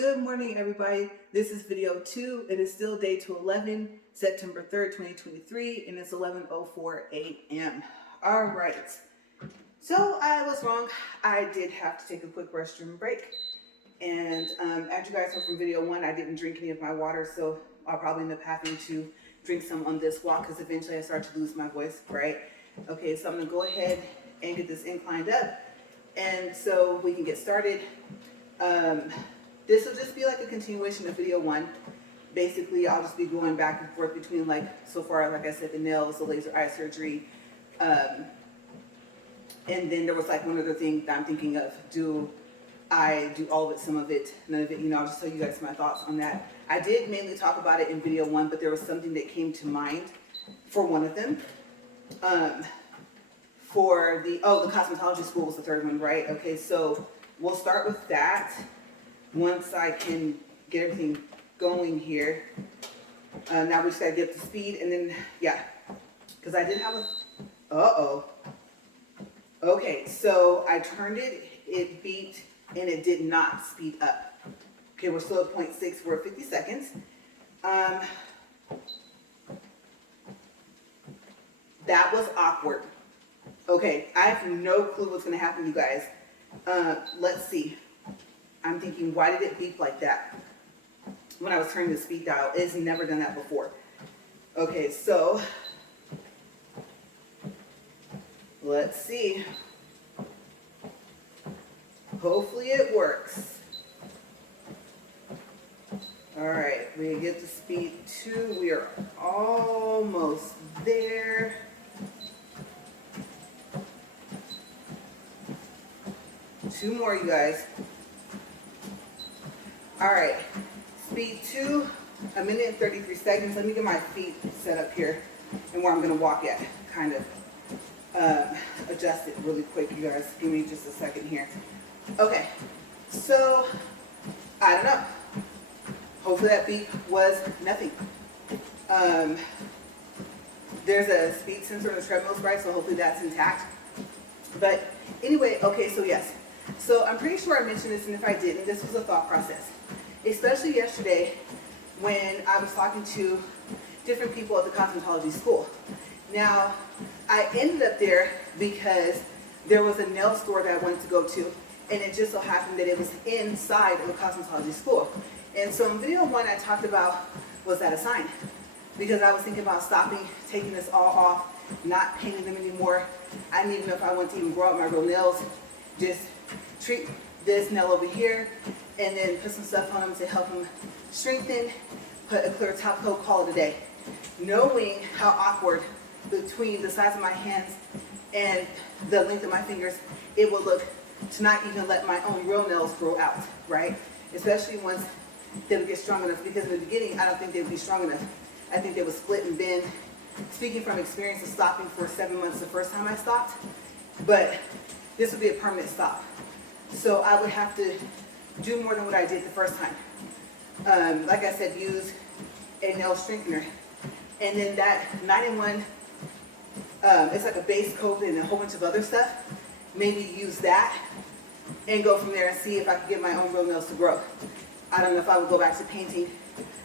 Good morning, everybody. This is video 2. It is still day 211, September 3rd, 2023, and it's 11:04 a.m. All right. So I was wrong. I did have to take a quick restroom break. And as you guys saw from video 1, I didn't drink any of my water, so I'll probably end up having to drink some on this walk because eventually I start to lose my voice, right? Okay, so I'm going to go ahead and get this inclined up, and so we can get started. This will just be like a continuation of video 1. Basically, I'll just be going back and forth between, like, so far, like I said, the nails, the laser eye surgery, and then there was like one other thing that I'm thinking of. Do I do all of it, some of it, none of it? I'll just tell you guys my thoughts on that. I did mainly talk about it in video 1, but there was something that came to mind for one of them. For the cosmetology school was the third one, right? Okay, so we'll start with that. Once I can get everything going here. Now we just gotta get up to speed, and then, yeah. Because I did have a, Okay, so I turned it, it beat, and it did not speed up. Okay, we're still at 0.6, we're at 50 seconds. That was awkward. Okay, I have no clue what's gonna happen, you guys. Let's see. I'm thinking, why did it beep like that when I was turning the speed dial? It's never done that before. Okay, so let's see. Hopefully it works. All right, we get to speed 2. We are almost there. Two more, you guys. All right, speed 2, 1 minute and 33 seconds. Let me get my feet set up here and where I'm gonna walk at, kind of adjust it really quick, you guys. Give me just a second here. Okay, so, I don't know. Hopefully that beep was nothing. There's a speed sensor on the treadmills, right? So hopefully that's intact. But anyway, okay, so yes. So I'm pretty sure I mentioned this, and if I didn't, this was a thought process. Especially yesterday when I was talking to different people at the cosmetology school. Now, I ended up there because there was a nail store that I wanted to go to, and it just so happened that it was inside of the cosmetology school. And so in video 1, I talked about, was that a sign? Because I was thinking about stopping, taking this all off, not painting them anymore. I didn't even know if I wanted to even grow out my real nails. Just treat this nail over here, and then put some stuff on them to help them strengthen, put a clear top coat, call it a day. Knowing how awkward between the size of my hands and the length of my fingers it would look to not even let my own real nails grow out, right? Especially once they would get strong enough, because in the beginning, I don't think they would be strong enough. I think they would split and bend. Speaking from experience of stopping for 7 months the first time I stopped, but this would be a permanent stop. So I would have to do more than what I did the first time. Like I said, use a nail strengthener. And then that 9-in-1, it's like a base coat and a whole bunch of other stuff. Maybe use that and go from there and see if I can get my own real nails to grow. I don't know if I would go back to painting.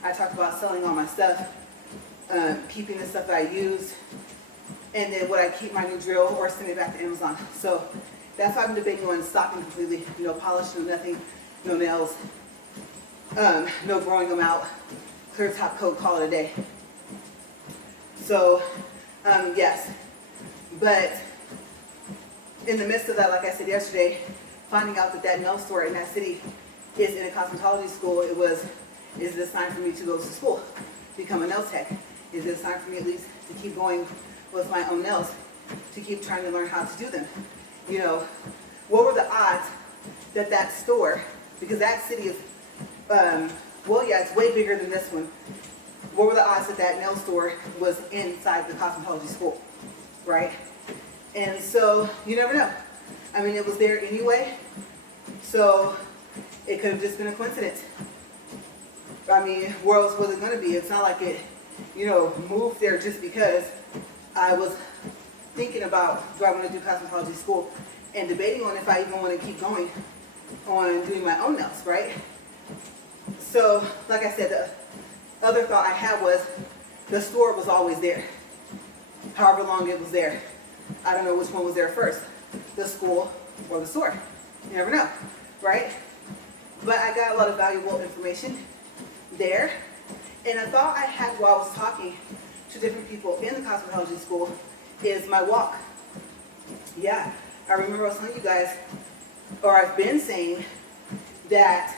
I talked about selling all my stuff, keeping the stuff that I used, and then would I keep my new drill or send it back to Amazon? So that's why I'm debating on stopping completely. No polish, no nothing, no nails, no growing them out, clear top coat, call it a day. So, yes. But in the midst of that, like I said yesterday, finding out that that nail store in that city is in a cosmetology school, is it a sign for me to go to school, become a nail tech? Is it a sign for me at least to keep going with my own nails, to keep trying to learn how to do them? What were the odds that that store, because that city is, it's way bigger than this one. What were the odds that that nail store was inside the cosmetology school, right? And so you never know. I mean, it was there anyway, so it could have just been a coincidence. I mean, where else was it going to be? It's not like it, moved there just because I was thinking about, do I want to do cosmetology school, and debating on if I even want to keep going on doing my own nails, right? So, like I said, the other thought I had was the store was always there. However long it was there. I don't know which one was there first, the school or the store. You never know, right? But I got a lot of valuable information there. And a thought I had while I was talking to different people in the cosmetology school is my walk. Yeah, I remember I was telling you guys, or I've been saying, that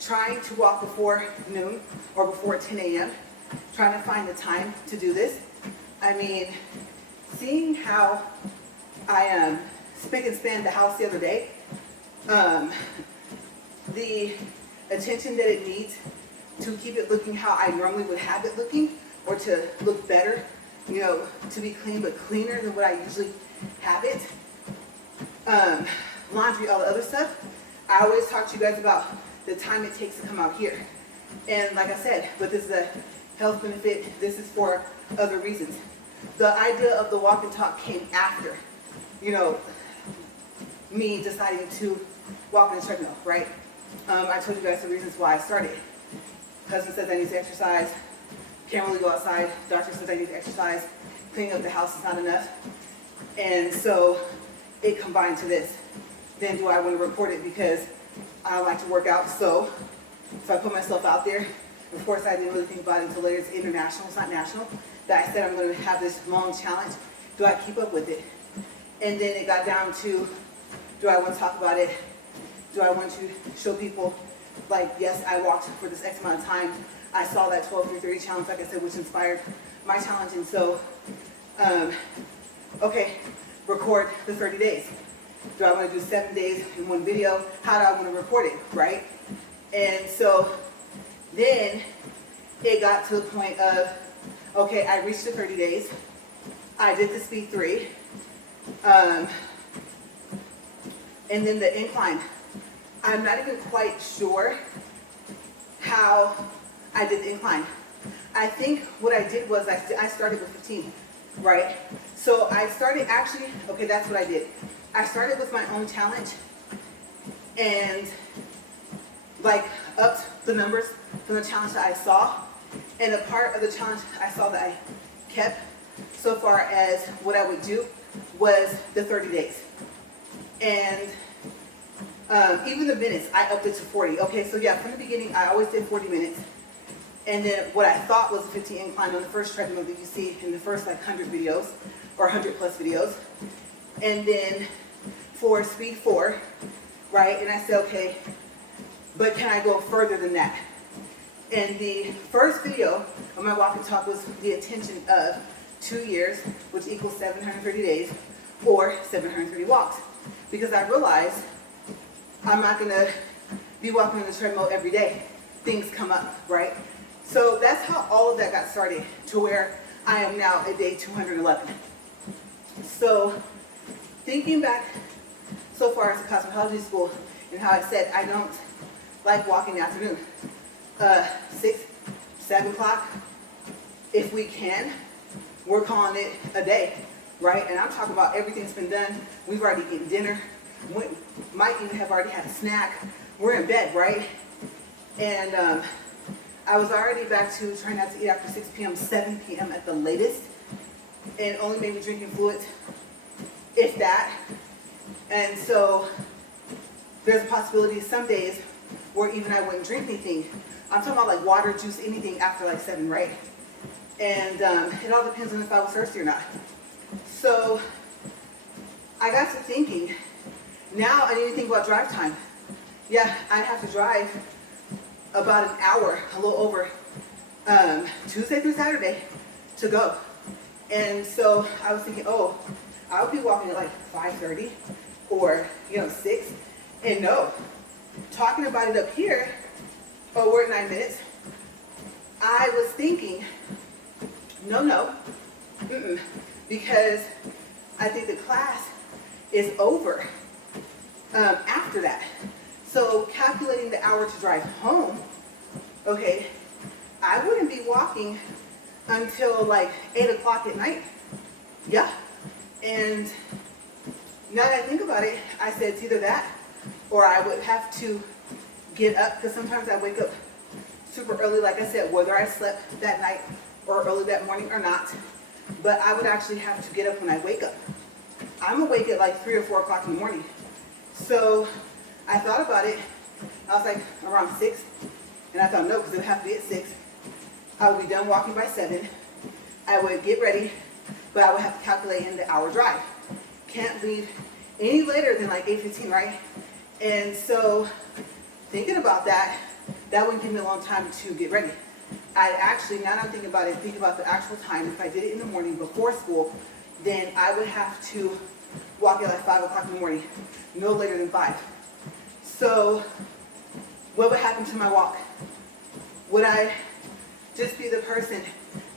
trying to walk before noon or before 10 a.m., trying to find the time to do this. I mean, seeing how I spick and span the house the other day, the attention that it needs to keep it looking how I normally would have it looking, or to look better, you know, to be clean but cleaner than what I usually have it. Laundry, all the other stuff. I always talk to you guys about the time it takes to come out here. And like I said, but this is a health benefit, this is for other reasons. The idea of the walk and talk came after, you know, me deciding to walk on the treadmill, right? I told you guys the reasons why I started. Husband says I need to exercise, can't really go outside. Doctor says I need to exercise, cleaning up the house is not enough. And so it combined to this. Then do I want to report it because I like to work out, so I put myself out there. Of course, I didn't really think about it until later. It's international, it's not national. That I said I'm going to have this long challenge. Do I keep up with it? And then it got down to, do I want to talk about it? Do I want to show people, like, yes, I walked for this X amount of time. I saw that 12-3-30 challenge, like I said, which inspired my challenge. And so, okay, record the 30 days. Do I want to do 7 days in one video? How do I want to record it, right? And so then it got to the point of, okay, I reached the 30 days. I did the speed 3. And then the incline. I'm not even quite sure how I did the incline. I think what I did was I started with 15, right? So I started actually, okay, that's what I did. I started with my own challenge and like upped the numbers from the challenge that I saw. And a part of the challenge I saw that I kept so far as what I would do was the 30 days. And even the minutes, I upped it to 40. Okay, so yeah, from the beginning, I always did 40 minutes. And then what I thought was a 15 incline on the first treadmill that you see in the first like 100 videos or 100 plus videos. And then for speed 4, right? And I said, okay, but can I go further than that? And the first video of my walk and talk was the intention of 2 years, which equals 730 days, or 730 walks. Because I realized I'm not going to be walking on the treadmill every day. Things come up, right? So that's how all of that got started, to where I am now at day 211. So thinking back so far as a cosmetology school, and how I said I don't like walking in the afternoon. 6, 7 o'clock, if we can, we're calling it a day, right? And I'm talking about everything's been done. We've already eaten dinner. We might even have already had a snack. We're in bed, right? And I was already back to trying not to eat after 6 p.m., 7 p.m. at the latest, and only maybe drinking fluids, if that. And so there's a possibility some days where even I wouldn't drink anything. I'm talking about like water, juice, anything after like 7, right? And it all depends on if I was thirsty or not. So I got to thinking, now I need to think about drive time. Yeah, I have to drive about an hour, a little over, Tuesday through Saturday to go. And so I was thinking, oh, I would be walking at like 5:30 or, 6. And no, talking about it up here, oh, we're at 9 minutes. I was thinking, no, because I think the class is over after that. So calculating the hour to drive home, okay, I wouldn't be walking until like 8 o'clock at night. Yeah. And now that I think about it, I said it's either that or I would have to get up, because sometimes I wake up super early, like I said, whether I slept that night or early that morning or not. But I would actually have to get up when I wake up. I'm awake at like 3 or 4 o'clock in the morning. So I thought about it. I was like around 6. And I thought, no, because it would have to be at 6. I would be done walking by 7. I would get ready, but I would have to calculate in the hour drive. Can't leave any later than like 8:15, right? And so thinking about that, that wouldn't give me a long time to get ready. I actually, now that I'm thinking about it, think about the actual time. If I did it in the morning before school, then I would have to walk at like 5 o'clock in the morning, no later than 5. So what would happen to my walk? Would I just be the person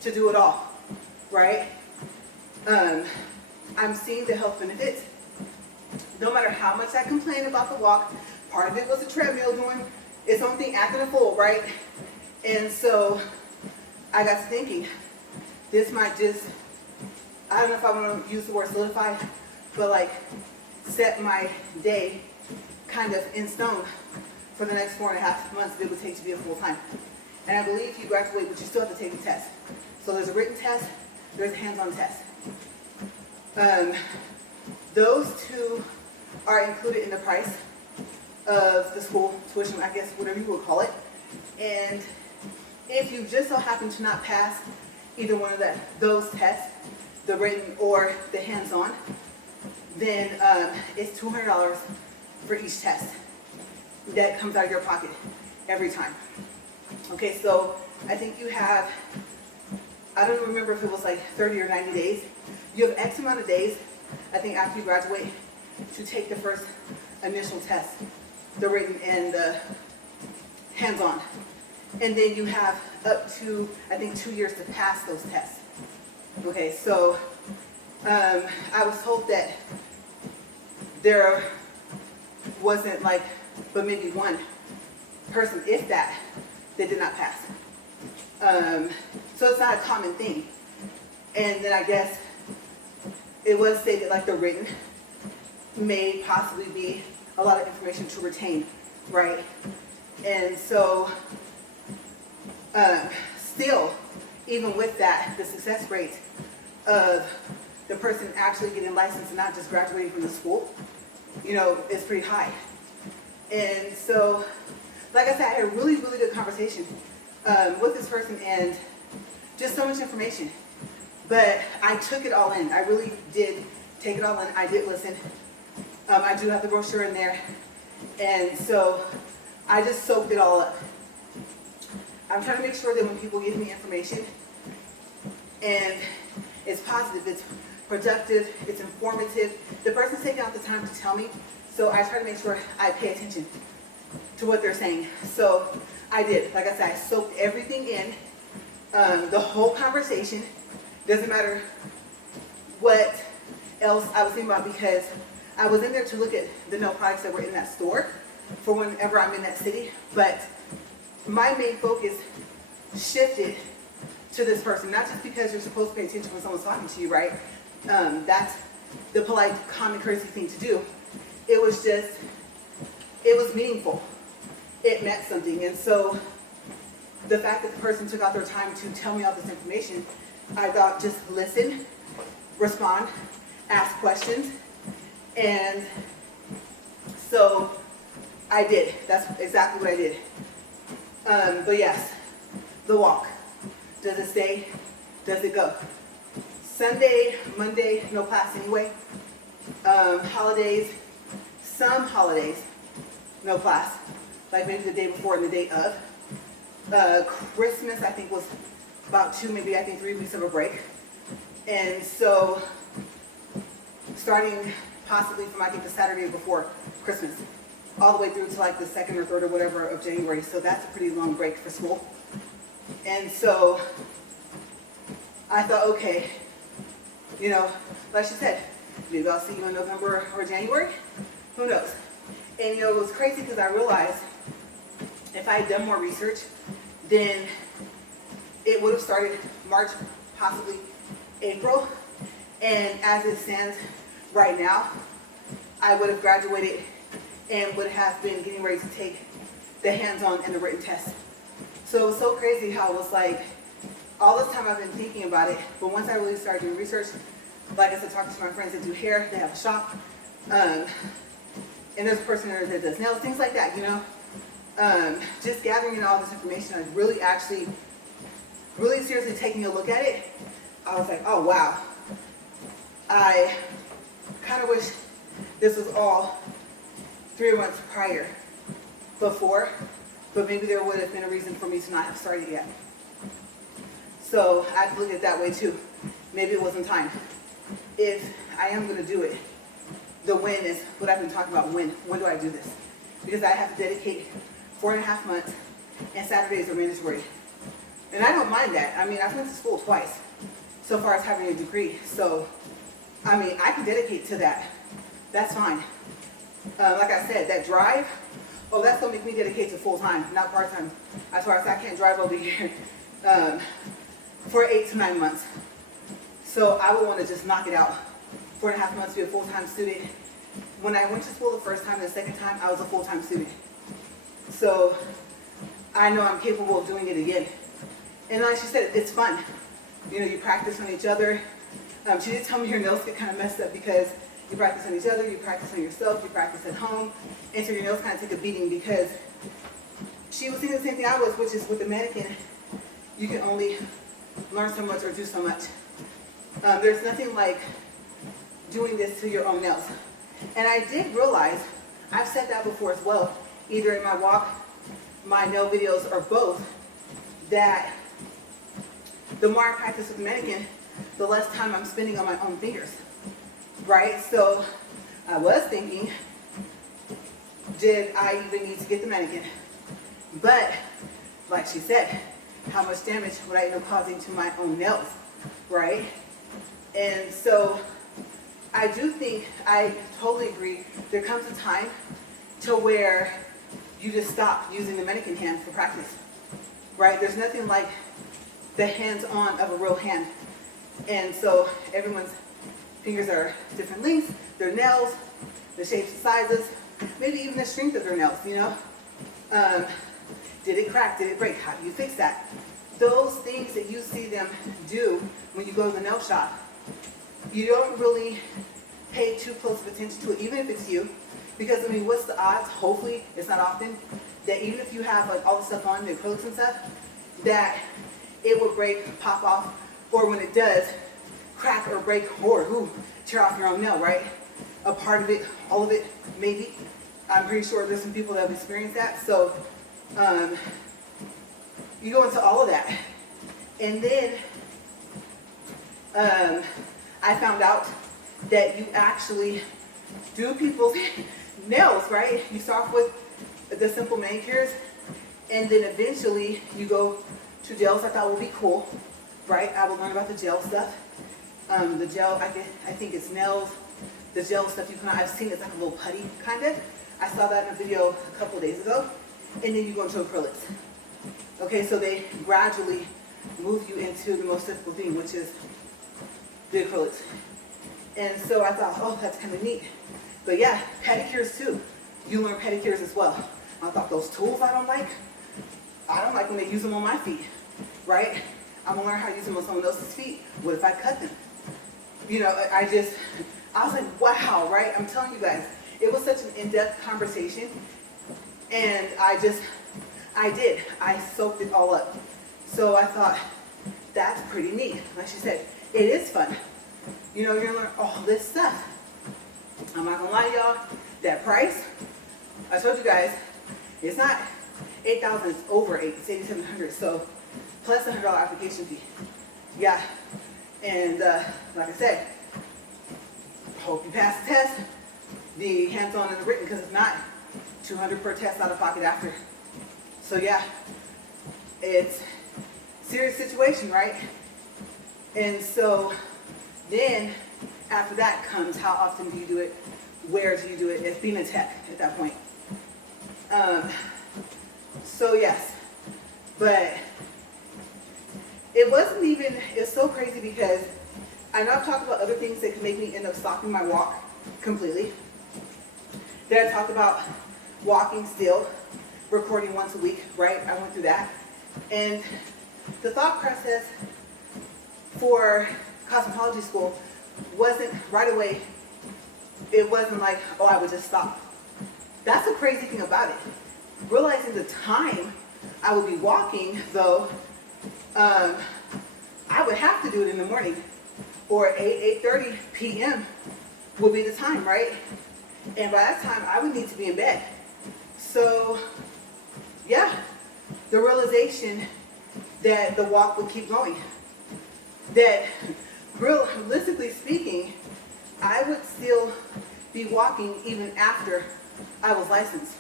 to do it all, right? I'm seeing the health benefits. No matter how much I complain about the walk, part of it was the treadmill doing its own thing, acting a fool, right? And so I got to thinking, this might just, I don't know if I want to use the word solidify, but like set my day kind of in stone for the next 4.5 months that it would take to be a full-time. And I believe you graduate, but you still have to take the test. So there's a written test, there's a hands-on test. Those two are included in the price of the school tuition, I guess, whatever you would call it. And if you just so happen to not pass either one of those tests, the written or the hands-on, then it's $200 for each test. That comes out of your pocket every time. Okay, so I think you have, I don't remember if it was like 30 or 90 days. You have X amount of days, I think, after you graduate to take the first initial test, the written and the hands-on. And then you have up to, I think, 2 years to pass those tests. Okay, so I was told that there wasn't like, but maybe one person, if that did not pass. So it's not a common thing. And then I guess it was stated like the written may possibly be a lot of information to retain, right? And so still, even with that, the success rate of the person actually getting licensed and not just graduating from the school, you know, is pretty high. And so, like I said, I had a really, really good conversation with this person and just so much information. But I took it all in. I really did take it all in. I did listen. I do have the brochure in there. And so I just soaked it all up. I'm trying to make sure that when people give me information and it's positive, it's productive, it's informative, the person's taking out the time to tell me. So I try to make sure I pay attention to what they're saying. So I did. Like I said, I soaked everything in, the whole conversation. Doesn't matter what else I was thinking about, because I was in there to look at the nail products that were in that store for whenever I'm in that city. But my main focus shifted to this person, not just because you're supposed to pay attention when someone's talking to you, right? That's the polite, common, courtesy thing to do. It was just, it was meaningful. It meant something. And so the fact that the person took out their time to tell me all this information, I thought, just listen, respond, ask questions. And so I did. That's exactly what I did. But yes, the walk. Does it stay? Does it go? Sunday, Monday, no class anyway. Holidays, some holidays, no class. Like maybe the day before and the day of. Christmas, I think, was about 2, maybe I think 3 weeks of a break. And so starting possibly from I think the Saturday before Christmas, all the way through to like the 2nd or 3rd or whatever of January. So that's a pretty long break for school. And so I thought, okay, you know, like she said, maybe I'll see you in November or January. Who knows? And you know, it was crazy because I realized if I had done more research, then it would have started March, possibly April. And as it stands right now, I would have graduated and would have been getting ready to take the hands-on and the written test. So it was so crazy how it was like, all this time I've been thinking about it, but once I really started doing research, like I said, talking to my friends that do hair, they have a shop, and there's a person there that does nails, things like that, you know. Just gathering in all this information, I really actually, really seriously taking a look at it, I was like, oh wow. I kind of wish this was all 3 months before, but maybe there would have been a reason for me to not have started yet. So I have to look at it that way too. Maybe it wasn't time. If I am going to do it, the when is what I've been talking about. When do I do this? Because I have to dedicate 4.5 months, and Saturdays are mandatory. And I don't mind that. I mean, I've went to school twice so far as having a degree. So, I mean, I can dedicate to that. That's fine. Like I said, that drive, oh, that's going to make me dedicate to full-time, not part-time. That's why I said I can't drive over here for 8 to 9 months. So I would want to just knock it out. 4.5 months to be a full-time student. When I went to school the first time and the second time, I was a full-time student. So I know I'm capable of doing it again. And like she said, it's fun. You know, you practice on each other. She did tell me your nails get kind of messed up because you practice on each other, you practice on yourself, you practice at home, and so your nails kind of take a beating because she was thinking the same thing I was, which is with the mannequin, you can only learn so much or do so much. There's nothing like doing this to your own nails. And I did realize, I've said that before as well, either in my walk, my nail videos, or both, that the more I practice with the mannequin, the less time I'm spending on my own fingers, right? So I was thinking, did I even need to get the mannequin? But, like she said, how much damage would I end up causing to my own nails, right? And so I do think, I totally agree, there comes a time to where you just stop using the mannequin hand for practice, right? There's nothing like the hands-on of a real hand. And so everyone's fingers are different lengths, their nails, the shapes and sizes, maybe even the strength of their nails, you know? Did it crack? Did it break? How do you fix that? Those things that you see them do when you go to the nail shop, you don't really pay too close of attention to it, even if it's you. Because, I mean, what's the odds? Hopefully, it's not often, that even if you have like all the stuff on, the acrylics and stuff, that it will break, pop off, or when it does, crack or break or tear off your own nail, right? A part of it, all of it, maybe. I'm pretty sure there's some people that have experienced that. So you go into all of that. And then I found out that you actually do people's nails, right? You start off with the simple manicures, and then eventually you go to gels. I thought would be cool, right? I will learn about the gel stuff. The gel, I think it's nails. The gel stuff you can, I've seen it's like a little putty, kind of. I saw that in a video a couple of days ago. And then you go into acrylics. Okay, so they gradually move you into the most difficult thing, which is the acrylics. And so I thought, oh, that's kind of neat. But yeah, pedicures too. You learn pedicures as well. I thought those tools I don't like when they use them on my feet, right? I'm gonna learn how to use them on someone else's feet. What if I cut them? You know, I was like, wow, right? I'm telling you guys, it was such an in-depth conversation. And I soaked it all up. So I thought, that's pretty neat. Like she said, it is fun. You know, you're gonna learn all this stuff. I'm not gonna lie to y'all, that price, I told you guys, it's not $8,000, it's over $8,000, it's $8,700. So plus $100 application fee. Yeah. And like I said, hope you pass the test, the hands-on and the written, because it's not $200 per test out of pocket after. So yeah, it's a serious situation, right? And so then after that comes, how often do you do it? Where do you do it? It's being a tech at that point. So yes, but it wasn't even, it's so crazy because I know I've talked about other things that can make me end up stopping my walk completely. Then I talked about walking still. recording once a week, right? I went through that. And the thought process for cosmetology school wasn't right away, it wasn't like, oh, I would just stop. That's the crazy thing about it. Realizing the time I would be walking, though, I would have to do it in the morning, or 8:30 p.m. would be the time, right? And by that time, I would need to be in bed. So, yeah, the realization that the walk would keep going. That, realistically speaking, I would still be walking even after I was licensed.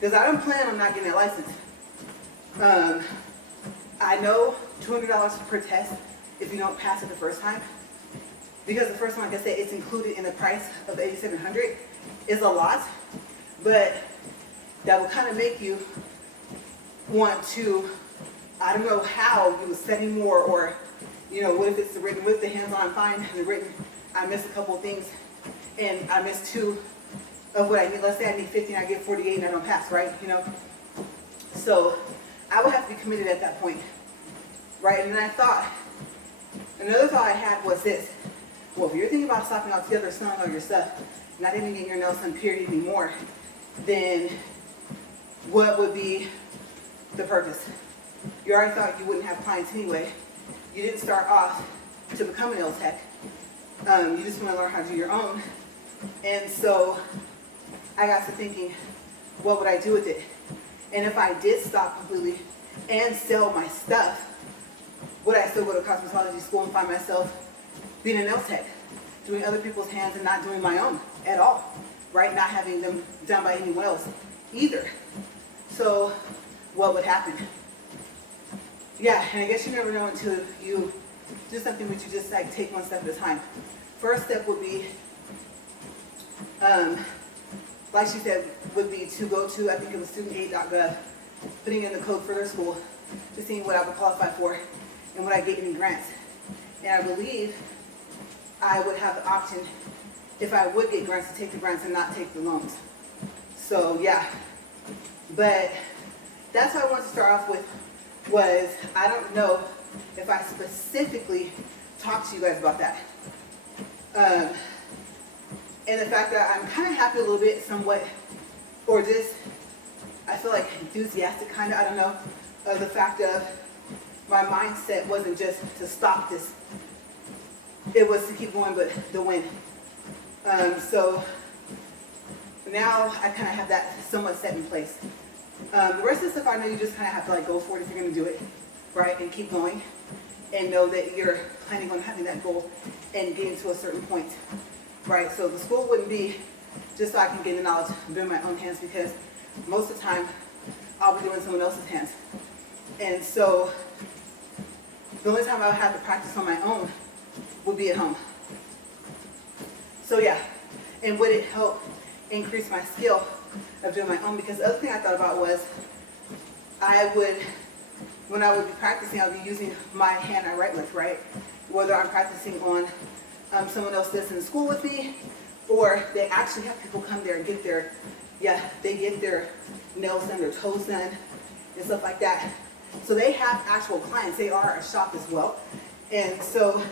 Because I don't plan on not getting a license. I know $200 per test if you don't pass it the first time. Because the first one, like I said, it's included in the price of $8,700. It's a lot, but that will kind of make you want to, I don't know how you would study more, or, you know, what if it's the written with the hands-on fine and the written, I missed a couple of things and I missed 2 of what I need. Let's say I need 50 and I get 48 and I don't pass, right? You know? So I would have to be committed at that point, right? And then another thought I had was this. Well, if you're thinking about stopping altogether, selling all your stuff, not even getting your nails done period anymore, then what would be the purpose? You already thought you wouldn't have clients anyway. You didn't start off to become a nail tech. You just want to learn how to do your own. And so I got to thinking, what would I do with it? And if I did stop completely and sell my stuff, would I still go to cosmetology school and find myself being a nail tech, doing other people's hands and not doing my own at all, right? Not having them done by anyone else either. So what would happen? Yeah, and I guess you never know until you do something, but you just like take one step at a time. First step would be, like she said, would be to go to, I think it was studentaid.gov, putting in the code for their school to see what I would qualify for and would I get any grants. And I believe I would have the option, if I would get grants, to take the grants and not take the loans. So yeah, but that's what I wanted to start off with. Was I don't know if I specifically talked to you guys about that. And the fact that I'm kind of happy a little bit, somewhat, or just, I feel like enthusiastic kind of, I don't know, of the fact of my mindset wasn't just to stop this. It was to keep going, but the win. So now I kind of have that somewhat set in place. The rest of the stuff I know you just kind of have to like go for it if you're going to do it, right? And keep going and know that you're planning on having that goal and getting to a certain point, right? So the school wouldn't be just so I can get the knowledge and build my own hands, because most of the time I'll be doing someone else's hands. And so the only time I would have to practice on my own would be at home. So yeah, and would it help increase my skill of doing my own? Because the other thing I thought about was when I would be practicing, I would be using my hand I write with, right? Whether I'm practicing on someone else that's in school with me, or they actually have people come there and get their nails done, their toes done, and stuff like that. So they have actual clients. They are a shop as well. And so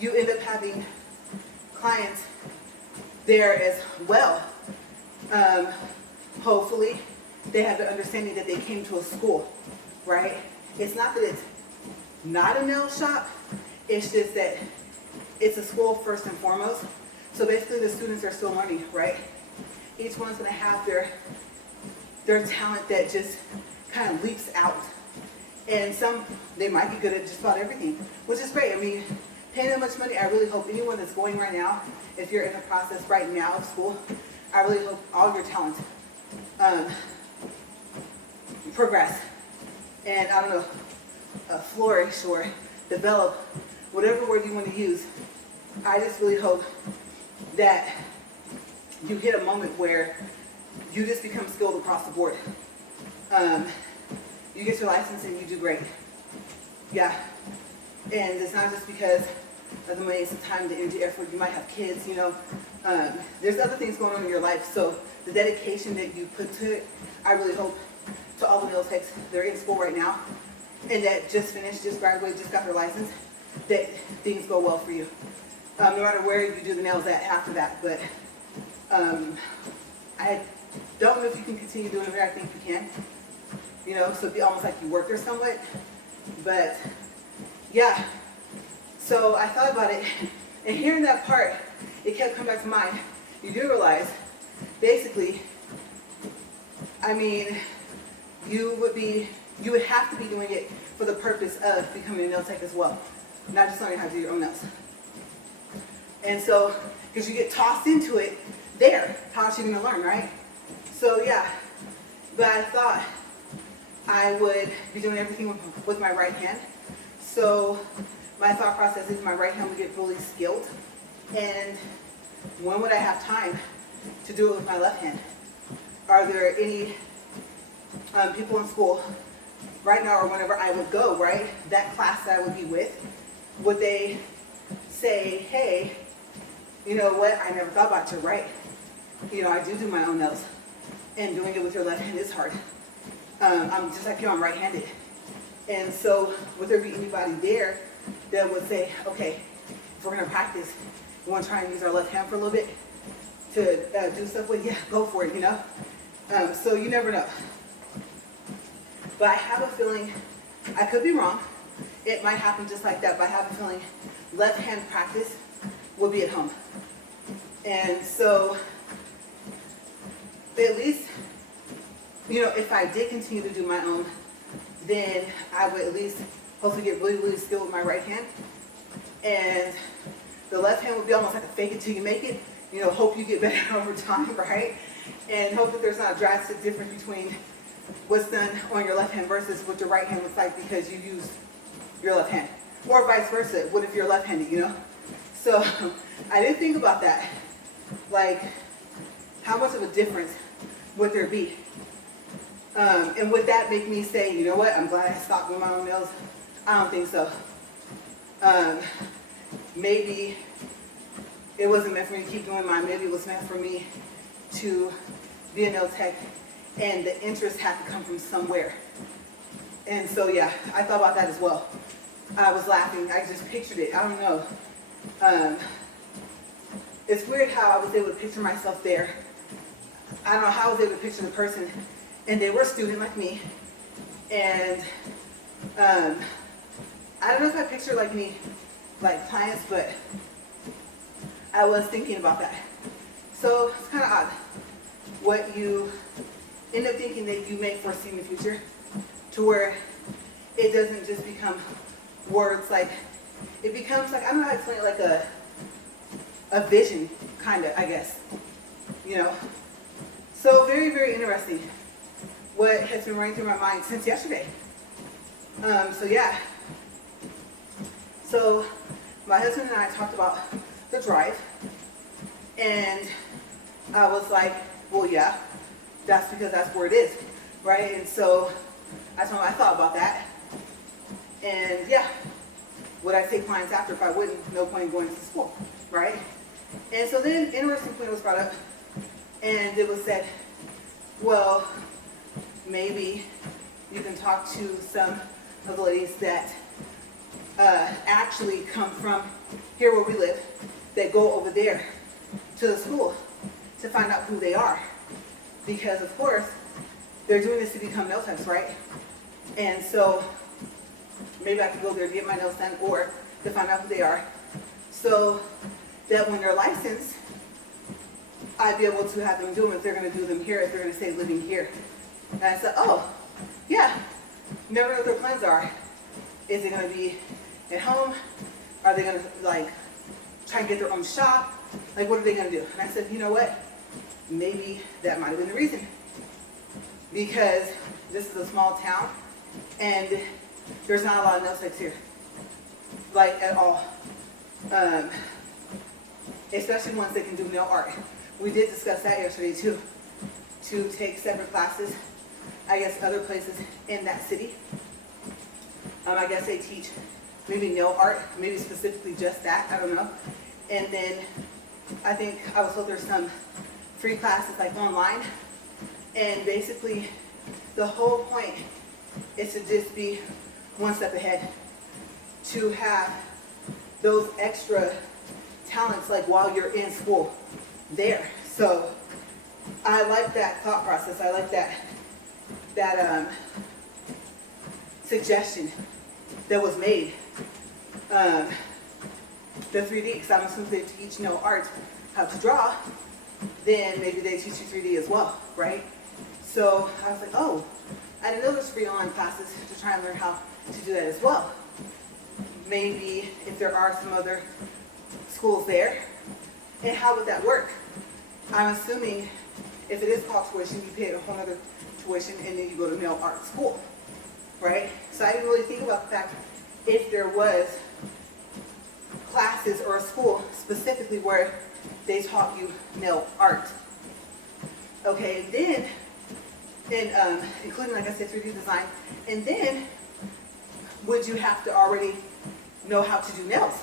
you end up having clients there as well. Hopefully they have the understanding that they came to a school, right? It's not that it's not a nail shop, it's just that it's a school first and foremost. So basically the students are still learning, right? Each one's gonna have their talent that just kind of leaps out. And some, they might be good at just about everything, which is great. I mean, paying that much money, I really hope anyone that's going right now, if you're in the process right now of school, I really hope all your talent progress. And I don't know, flourish or develop, whatever word you want to use. I just really hope that you hit a moment where you just become skilled across the board. You get your license and you do great. Yeah. And it's not just because of the money, it's the time, the energy, effort. You might have kids, you know. There's other things going on in your life. So the dedication that you put to it, I really hope to all the nail techs that are in school right now and that just finished, just graduated, just got their license, that things go well for you. No matter where you do the nails at after that. But I don't know if you can continue doing it there. I think you can. You know, so it'd be almost like you work there somewhat. But yeah, so I thought about it, and hearing that part, it kept coming back to mind. You do realize, basically, I mean, you would have to be doing it for the purpose of becoming a nail tech as well, not just learning how to do your own nails. And so, because you get tossed into it there, how else are you going to learn, right? So yeah, but I thought I would be doing everything with my right hand. So my thought process is my right hand would get really skilled. And when would I have time to do it with my left hand? Are there any people in school right now or whenever I would go, right, that class that I would be with, would they say, hey, you know what, I never thought about your right. You know, I do my own nails. And doing it with your left hand is hard. I'm just like you, I'm right-handed. And so would there be anybody there that would say, okay, if we're going to practice, we want to try and use our left hand for a little bit to do stuff with? Yeah, go for it, you know? So you never know. But I have a feeling, I could be wrong, it might happen just like that, but I have a feeling left hand practice will be at home. And so at least, you know, if I did continue to do my own, then I would at least hopefully get really, really skilled with my right hand. And the left hand would be almost like a fake it till you make it. You know, hope you get better over time, right? And hope that there's not a drastic difference between what's done on your left hand versus what your right hand looks like because you use your left hand. Or vice versa. What if you're left-handed, you know? So I did think about that. Like, how much of a difference would there be? And would that make me say, you know what, I'm glad I stopped doing my own nails? I don't think so. Maybe it wasn't meant for me to keep doing mine. Maybe it was meant for me to be a nail tech, and the interest had to come from somewhere. And so, yeah, I thought about that as well. I was laughing. I just pictured it. I don't know. It's weird how I was able to picture myself there. I don't know how I was able to picture the person, and they were a student like me, and I don't know if I picture like me, like clients, but I was thinking about that. So it's kind of odd what you end up thinking that you may foresee in the future, to where it doesn't just become words, like it becomes like, I don't know how to explain it, like a vision, kind of, I guess, you know. So very, very interesting what has been running through my mind since yesterday. So yeah. So my husband and I talked about the drive, and I was like, well, yeah, that's because that's where it is, right? And so I told him I thought about that, and yeah, would I take clients after? If I wouldn't, no point in going to school, right? And so then interesting point was brought up, and it was said, well, maybe you can talk to some of the ladies that actually come from here where we live, that go over there to the school to find out who they are. Because of course, they're doing this to become nail techs, right? And so maybe I could go there to get my nails done or to find out who they are. So that when they're licensed, I'd be able to have them do them if they're going to do them here, if they're going to stay living here. And I said, oh, yeah, never know what their plans are. Is it going to be at home? Are they going to, like, try and get their own shop? Like, what are they going to do? And I said, you know what? Maybe that might have been the reason. Because this is a small town, and there's not a lot of nail techs here. Like, at all. Especially ones that can do nail art. We did discuss that yesterday, too. To take separate classes, I guess, other places in that city. I guess they teach maybe nail art, maybe specifically just that, I don't know. And then I think I was told there's some free classes like online, and basically the whole point is to just be one step ahead, to have those extra talents like while you're in school there. So I like that thought process. I like that suggestion that was made. The 3D, because I'm assuming they teach art, how to draw, then maybe they teach you 3D as well, right? So I was like, oh, I didn't know there's free online classes to try and learn how to do that as well. Maybe if there are some other schools there, and how would that work? I'm assuming if it is called tuition, you pay a whole other tuition and then you go to nail art school, right? So I didn't really think about the fact if there was classes or a school specifically where they taught you nail art. Okay, then, and including, like I said, 3D design, and then would you have to already know how to do nails,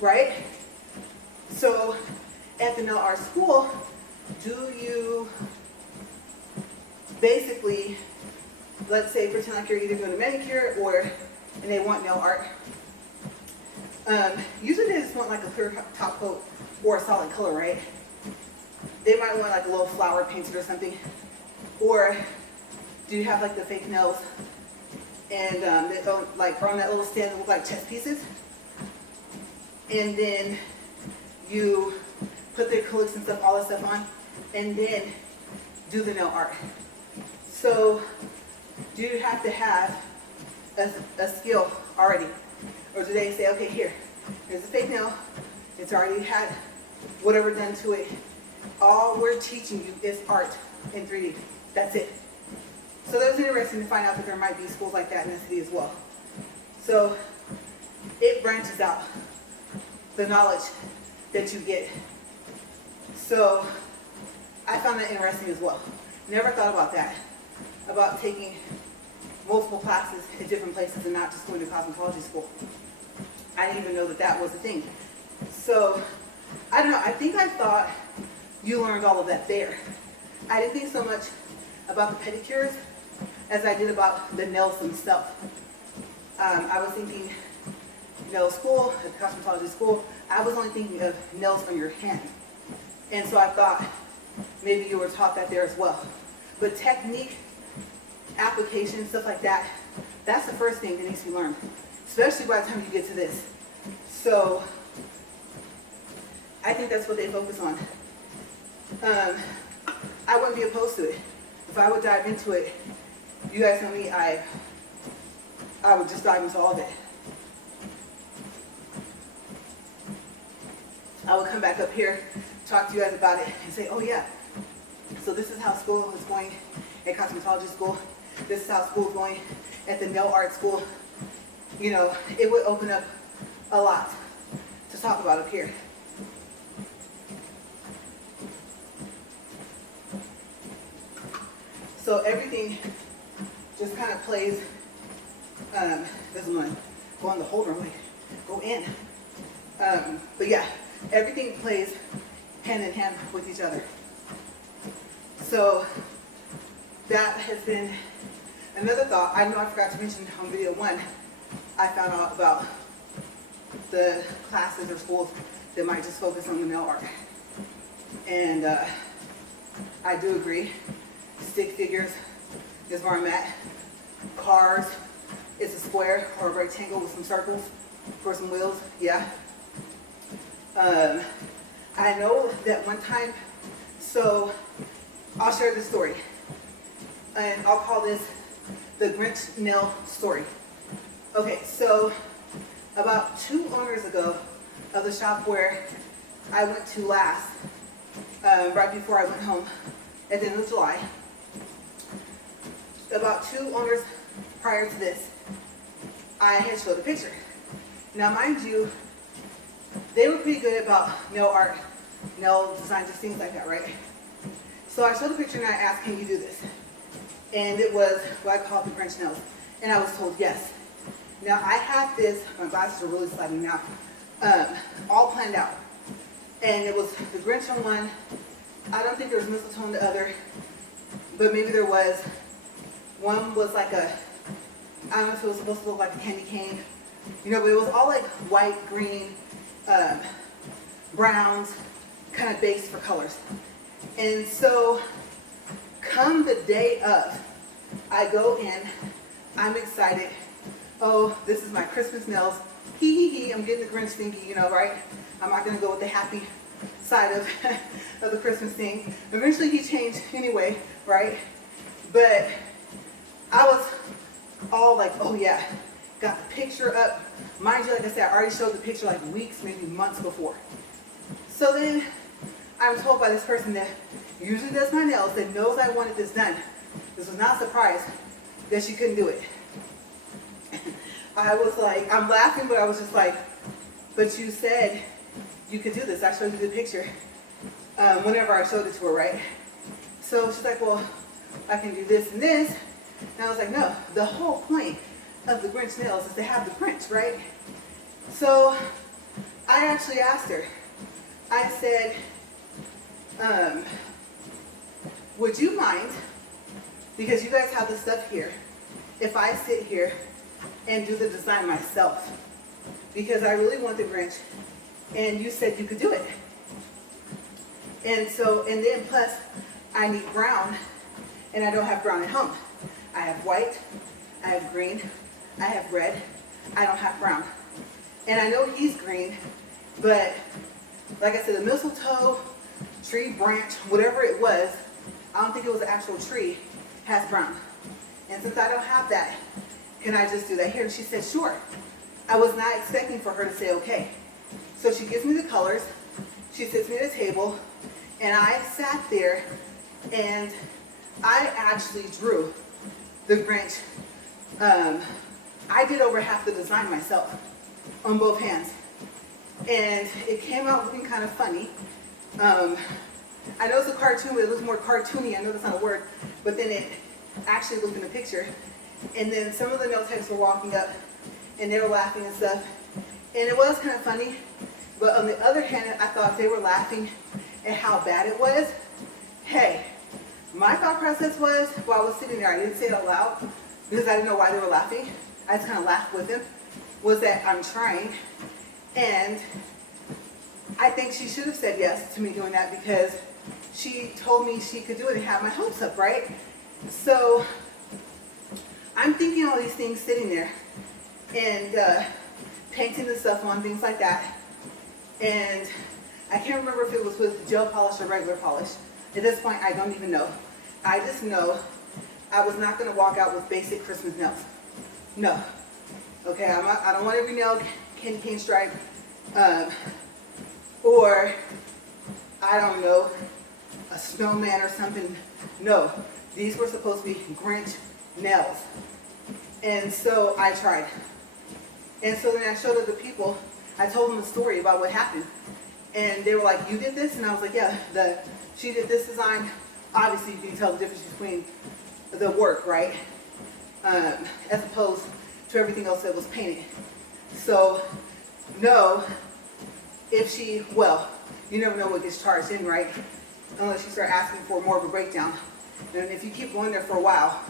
right? So at the nail art school, do you basically, let's say, pretend like you're either doing a manicure and they want nail art. Usually they just want like a clear top coat or a solid color, right? They might want like a little flower painted or something. Or do you have like the fake nails and they don't like are on that little stand that look like chess pieces? And then you put the acrylics and stuff, all that stuff on, and then do the nail art. So do you have to have a skill already? Or do they say, okay, here's a fake nail, it's already had whatever done to it. All we're teaching you is art in 3D. That's it. So that was interesting to find out that there might be schools like that in the city as well. So it branches out the knowledge that you get. So I found that interesting as well. Never thought about that, about taking multiple classes at different places and not just going to cosmetology school. I didn't even know that that was a thing. So I don't know, I think I thought you learned all of that there. I didn't think so much about the pedicures as I did about the nails themselves. I was thinking nail school, at cosmetology school, I was only thinking of nails on your hand. And so I thought maybe you were taught that there as well. But technique, application, stuff like that, that's the first thing that needs to be learned, especially by the time you get to this. So I think that's what they focus on. I wouldn't be opposed to it. If I would dive into it, you guys know me, I would just dive into all of it. I would come back up here, talk to you guys about it, and say, oh yeah, so this is how school is going at cosmetology school. This is how school is going at the nail art school. You know, it would open up a lot to talk about up here. So everything just kind of plays, this one, go on the holder, like, go in. But yeah, everything plays hand in hand with each other. So that has been another thought. I know I forgot to mention on video 1, I found out about the classes or schools that might just focus on the nail art. And I do agree. Stick figures is where I'm at. Cars, it's a square or a rectangle with some circles for some wheels, yeah. I know that one time, so I'll share this story. And I'll call this the Grinch nail story. Okay, so about 2 owners ago of the shop where I went to last, right before I went home at the end of July, about 2 owners prior to this, I had showed a picture. Now mind you, they were pretty good about nail art, nail design, just things like that, right? So I showed a picture and I asked, can you do this? And it was what I call the Grinch nails. And I was told yes. Now I had this, my glasses are really sliding now, all planned out. And it was the Grinch on one. I don't think there was mistletoe on the other, but maybe there was. One was like a, I don't know if it was supposed to look like a candy cane, you know, but it was all like white, green, browns, kind of base for colors. And so come the day of, I go in, I'm excited. Oh, this is my Christmas nails. Hee hee hee, I'm getting the Grinch thingy, you know, right? I'm not gonna go with the happy side of, of the Christmas thing. Eventually he changed anyway, right? But I was all like, oh yeah, got the picture up. Mind you, like I said, I already showed the picture like weeks, maybe months before. So then I was told by this person that usually does my nails, that knows I wanted this done. This was not a surprise that she couldn't do it. I was like, I'm laughing, but I was just like, but you said you could do this. I showed you the picture whenever I showed it to her, right? So she's like, well, I can do this and this. And I was like, no, the whole point of the Grinch nails is to have the Grinch, right? So I actually asked her, I said, would you mind, because you guys have the stuff here, if I sit here and do the design myself? Because I really want the Grinch, and you said you could do it. And so, and then plus, I need brown, and I don't have brown at home. I have white, I have green, I have red, I don't have brown. And I know he's green, but like I said, the mistletoe, tree branch, whatever it was, I don't think it was an actual tree, has brown. And since I don't have that, can I just do that here? And she said, sure. I was not expecting for her to say, okay. So she gives me the colors, she sits me at a table, and I sat there and I actually drew the Grinch. I did over half the design myself on both hands. And it came out looking kind of funny. I know it's a cartoon, but it looks more cartoony. I know that's not a word, but then it actually looked in the picture. And then some of the nail techs were walking up and they were laughing and stuff. And it was kind of funny, but on the other hand, I thought they were laughing at how bad it was. Hey, my thought process was, while I was sitting there, I didn't say it out loud because I didn't know why they were laughing. I just kind of laughed with them, was that I'm trying. And I think she should have said yes to me doing that because she told me she could do it and have my hopes up, right? So I'm thinking all these things sitting there and painting the stuff on, things like that. And I can't remember if it was with gel polish or regular polish. At this point, I don't even know. I just know I was not going to walk out with basic Christmas nails. No. Okay, I don't want every nail candy cane stripe. Or, I don't know, a snowman or something. No, these were supposed to be Grinch nails. And so I tried. And so then I showed other people, I told them the story about what happened. And they were like, you did this? And I was like, yeah, she did this design. Obviously, you can tell the difference between the work, right? As opposed to everything else that was painted. So, no, if she, well, you never know what gets charged in, right? Unless you start asking for more of a breakdown. And if you keep going there for a while,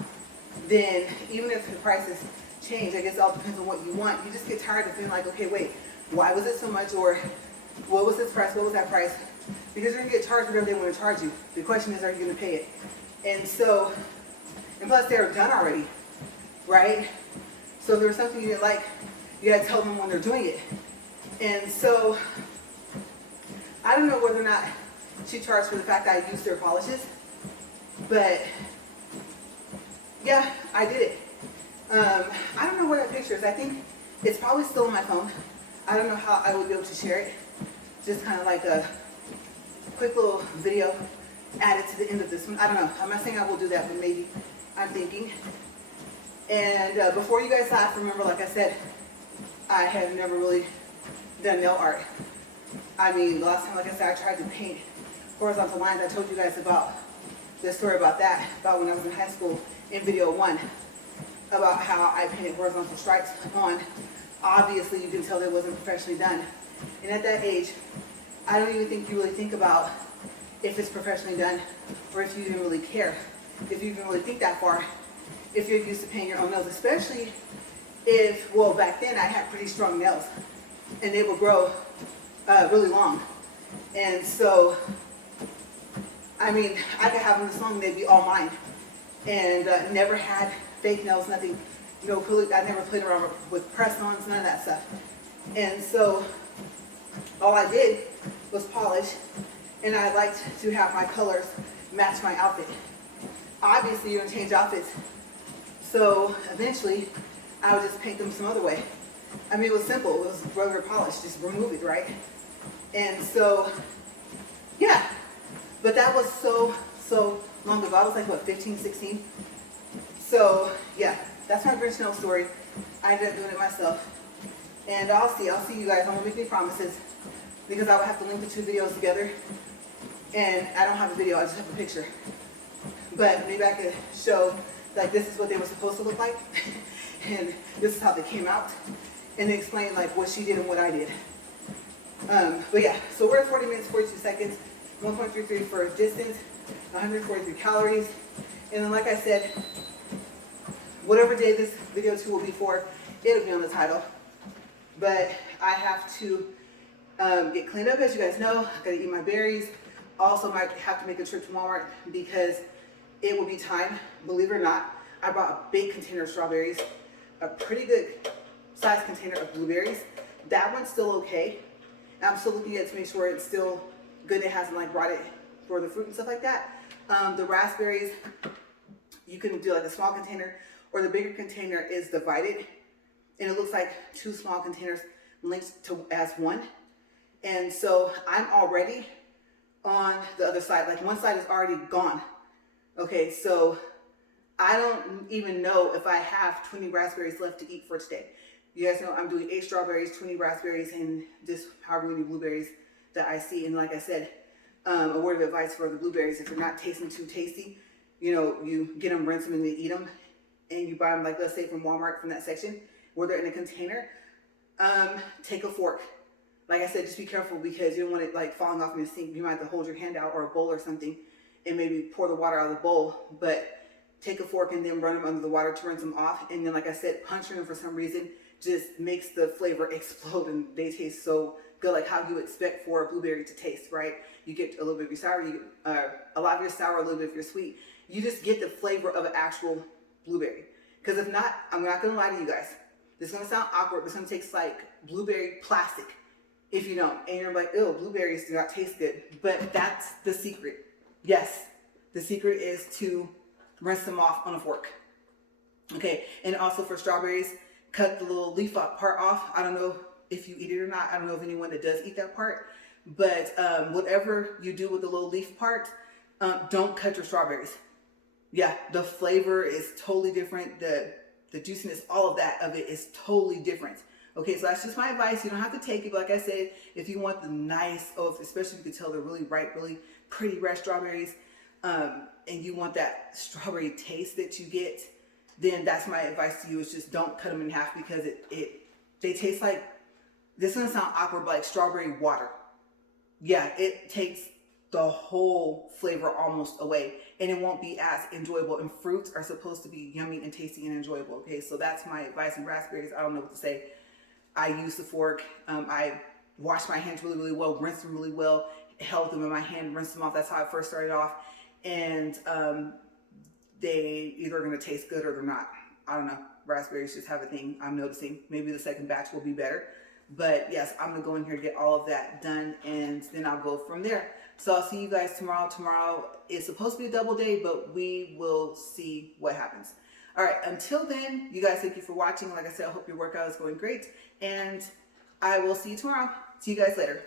then even if the prices change, I guess it all depends on what you want. You just get tired of feeling like, okay, wait, why was it so much? Or what was this price? What was that price? Because you're going to get charged whatever they want to charge you. The question is, are you going to pay it? And so, and plus they're done already, right? So if there was something you didn't like, you got to tell them when they're doing it. And so, I don't know whether or not she charged for the fact that I used their polishes, but yeah, I did it. I don't know where that picture is. I think it's probably still on my phone. I don't know how I would be able to share it. Just kind of like a quick little video added to the end of this one. I don't know. I'm not saying I will do that, but maybe I'm thinking. And before you guys laugh, remember, like I said, I have never really done nail art. I mean, the last time, like I said, I tried to paint horizontal lines. I told you guys about the story about that, about when I was in high school in video 1. about how I painted horizontal stripes on. Obviously, you can tell that it wasn't professionally done. And at that age, I don't even think you really think about if it's professionally done or if you even really care, if you even really think that far, if you're used to painting your own nails, especially if, well, back then I had pretty strong nails and they would grow really long. And so, I mean, I could have them this long, they'd be all mine. And never had fake nails, nothing, you know, I never played around with press-ons, none of that stuff. And so, all I did was polish, and I liked to have my colors match my outfit. Obviously, you're gonna change outfits, so eventually, I would just paint them some other way. I mean, it was simple, it was regular polish, just remove it, right? And so, yeah, but that was so long ago. I was like, what, 15, 16? So, yeah, that's my Grinch nail story. I ended up doing it myself. And I'll see you guys. I won't make any promises because I would have to link the two videos together. And I don't have a video, I just have a picture. But maybe I could show, like, this is what they were supposed to look like. And this is how they came out. And then explain, like, what she did and what I did. But yeah, so we're at 40 minutes, 42 seconds, 1.33 for distance, 143 calories. And then, like I said, whatever day this video 2 will be for, it'll be on the title. But I have to get cleaned up, as you guys know. I gotta eat my berries. Also might have to make a trip to Walmart because it will be time, believe it or not. I bought a big container of strawberries, a pretty good size container of blueberries. That one's still okay. I'm still looking at it to make sure it's still good. It hasn't like rotted for the fruit and stuff like that. The raspberries, you can do like a small container, or the bigger container is divided. And it looks like 2 small containers linked to as one. And so I'm already on the other side. Like one side is already gone. Okay, so I don't even know if I have 20 raspberries left to eat for today. You guys know I'm doing 8 strawberries, 20 raspberries, and just however many blueberries that I see. And like I said, a word of advice for the blueberries: if they're not tasting too tasty, you know, you get them, rinse them, and then eat them. And you buy them, like, let's say from Walmart, from that section where they're in a container. Take a fork. Like I said, just be careful because you don't want it like falling off in the sink. You might have to hold your hand out or a bowl or something and maybe pour the water out of the bowl. But take a fork and then run them under the water to rinse them off. And then, like I said, punching them for some reason just makes the flavor explode, and they taste so good, like how you expect for a blueberry to taste, right? You get a little bit of your sour, you get a lot of your sour, a little bit of your sweet. You just get the flavor of an actual blueberry. Because if not, I'm not gonna lie to you guys. This is gonna sound awkward, but it's gonna taste like blueberry plastic if you don't. And you're like, ew, blueberries do not taste good. But that's the secret. Yes, the secret is to rinse them off on a fork. Okay, and also for strawberries, cut the little leaf part off. I don't know if you eat it or not. I don't know of anyone that does eat that part. But whatever you do with the little leaf part, don't cut your strawberries. Yeah, the flavor is totally different. The juiciness, all of that of it is totally different. Okay, so that's just my advice. You don't have to take it, but like I said, if you want the nice, especially if you can tell they're really ripe, really pretty red strawberries, and you want that strawberry taste that you get, then that's my advice to you, is just don't cut them in half, because they taste like, this is gonna sound awkward, but like strawberry water. Yeah, it takes the whole flavor almost away, and it won't be as enjoyable. And fruits are supposed to be yummy and tasty and enjoyable. Okay, so that's my advice. And raspberries, I don't know what to say. I use the fork. I wash my hands really, really well, rinse them really well, held them in my hand, rinse them off. That's how I first started off. And they either are going to taste good or they're not. I don't know. Raspberries just have a thing I'm noticing. Maybe the second batch will be better. But yes, I'm going to go in here and get all of that done, and then I'll go from there. So I'll see you guys tomorrow. Tomorrow is supposed to be a double day, but we will see what happens. All right, until then, you guys, thank you for watching. Like I said, I hope your workout is going great, and I will see you tomorrow. See you guys later.